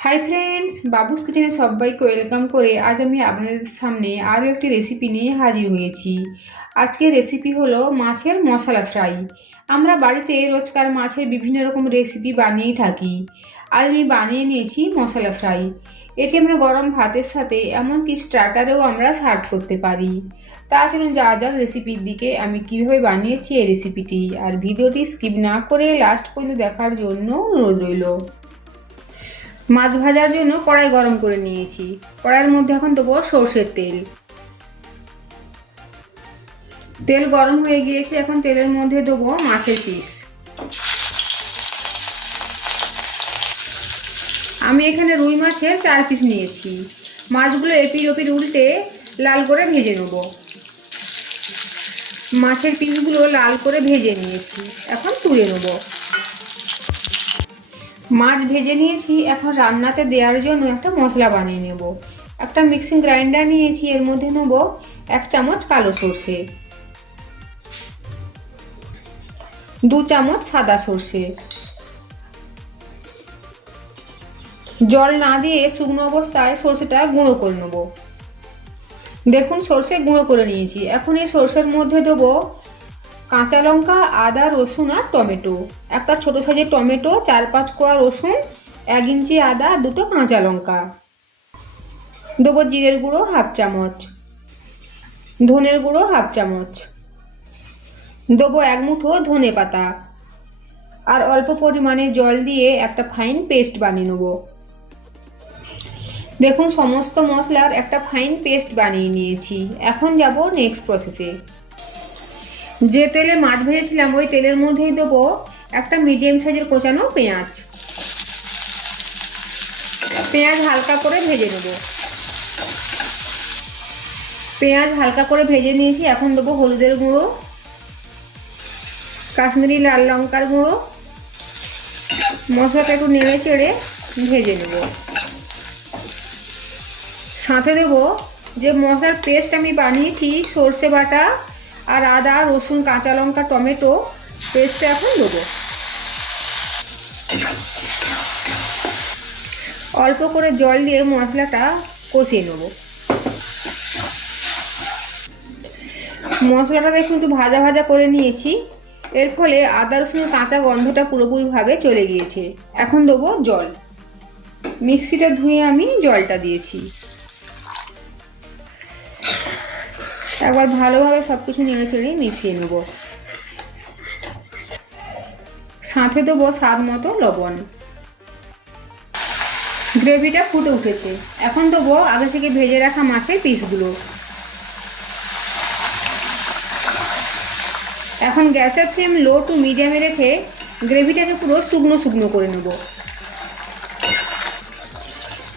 Hi friends, বাবুস কিচেনে সবাইকে welcome করে আজ আমি আপনাদের সামনে আরও একটি রেসিপি নিয়ে হাজির হয়েছি। আজকের রেসিপি হলো মাছের মশলা ফ্রাই। আমরা বাড়িতে রোজকার মাছের বিভিন্ন রকম রেসিপি বানিয়েই থাকি। আজ আমি বানিয়ে নিয়েছি মশলা ফ্রাই। এটি আমরা গরম ভাতের সাথে এমনকি স্টার্টারেও আমরা সার্ভ করতে পারি। তা চলুন যা যাক রেসিপির দিকে আমি কিভাবে বানিয়েছি এই রেসিপিটি, আর ভিডিওটি স্কিপ না করে লাস্ট পর্যন্ত দেখার জন্য অনুরোধ রইল। মাছ ভাজার জন্য কড়াই গরম করে নিয়েছি। কড়াইয়ের মধ্যে এখন দেবো সর্ষের তেল। তেল গরম হয়ে গিয়েছে, এখন তেলের মধ্যে দেবো মাছের পিস। আমি এখানে রুই মাছের 4 পিস নিয়েছি। মাছগুলো এপিট ওপিট উল্টে লাল করে ভেজে নেব। মাছের পিসগুলো লাল করে ভেজে নিয়েছি, এখন তুলে নেব। মাছ ভেজে নিয়েছি, এখন রান্নাতে দেওয়ার জন্য একটা মশলা বানিয়ে নেব। একটা মিক্সিং গ্রাইন্ডার নিয়েছি, এর মধ্যে নেব 1 চামচ কালো সর্ষে, 2 চামচ সাদা সর্ষে। জল না দিয়ে শুকনো অবস্থায় সর্ষেটা গুঁড়ো করে নেব। দেখুন সর্ষে গুঁড়ো করে নিয়েছি। এখন এই সর্ষের মধ্যে দেবো কাঁচা লঙ্কা, আদা, রসুন আর টমেটো। একটা ছোট সাইজের টমেটো, 4-5 কোয়া রসুন, 1 ইঞ্চি আদা, 2টো কাঁচা লঙ্কা। দেবো জিরের গুঁড়ো 1/2 চামচ, ধনের গুঁড়ো 1/2 চামচ, দেবো 1 মুঠো ধনে পাতা, আর অল্প পরিমাণে জল দিয়ে একটা ফাইন পেস্ট বানিয়ে নেব। দেখুন সমস্ত মশলার একটা ফাইন পেস্ট বানিয়ে নিয়েছি। এখন যাব নেক্সট প্রসেসে। যে তেলে মাছ ভেজেছিলাম ওই তেলের মধ্যেই দেবো একটা মিডিয়াম সাইজের কোচানো পেঁয়াজ। পেঁয়াজ হালকা করে ভেজে নেব। পেঁয়াজ হালকা করে ভেজে নিয়েছি, এখন দেবো হলুদের গুঁড়ো, কাশ্মীরি লাল লঙ্কার গুঁড়ো। মশলাটা একটু নেড়ে চেড়ে ভেজে নেব। সাথে দেবো যে মশলার পেস্ট আমি বানিয়েছি, সর্ষে বাটা আর আদা, রসুন, কাঁচা লঙ্কা, টমেটো পেস্টটা এখন দেবো। অল্প করে জল দিয়ে মশলাটা কষিয়ে নেব। মশলাটা দেখুন একটু ভাজা ভাজা করে নিয়েছি, এর ফলে আদা রসুন কাঁচা গন্ধটা পুরোপুরিভাবে চলে গিয়েছে। এখন দেবো জল। মিক্সিটা ধুয়ে আমি জলটা দিয়েছি। একবার ভালোভাবে সবকিছু নেড়ে চেড়ে মিশিয়ে নেব। সাথে দেবো স্বাদ মতো লবণ। গ্রেভিটা ফুটে উঠেছে, এখন দেবো আগে থেকে ভেজে রাখা মাছের পিসগুলো। এখন গ্যাসের ফ্লেম লো টু মিডিয়ামে রেখে গ্রেভিটাকে পুরো শুকনো শুকনো করে নেব।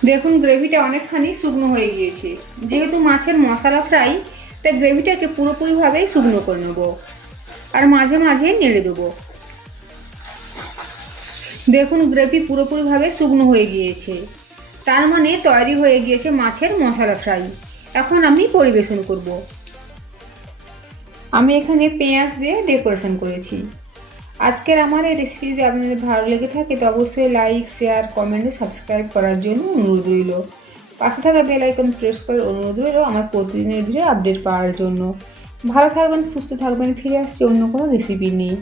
দেখুন গ্রেভিটা অনেকখানি শুকনো হয়ে গিয়েছে। যেহেতু মাছের মশলা ফ্রাই, তাই গ্রেভিটাকে পুরোপুরিভাবে শুকনো করে নেব, আর মাঝে মাঝে নেড়ে দেবো। দেখুন গ্রেভি পুরোপুরিভাবে শুকনো হয়ে গিয়েছে, তার মানে তৈরি হয়ে গিয়েছে মাছের মশলা ফ্রাই। এখন আমি পরিবেশন করব। আমি এখানে পেঁয়াজ দিয়ে ডেকোরেশন করেছি। আজকের আমার এই রেসিপি যদি আপনাদের ভালো লেগে থাকে তো অবশ্যই লাইক, শেয়ার, কমেন্ট ও সাবস্ক্রাইব করার জন্য অনুরোধ রইল। পাশে থাকা বেল আইকন প্রেস করার অনুরোধ রইল আমার প্রতিদিনের ভিডিও আপডেট পাওয়ার জন্য। ভালো থাকবেন, সুস্থ থাকবেন। ফিরে আসছি অন্য কোনো রেসিপি নিয়ে।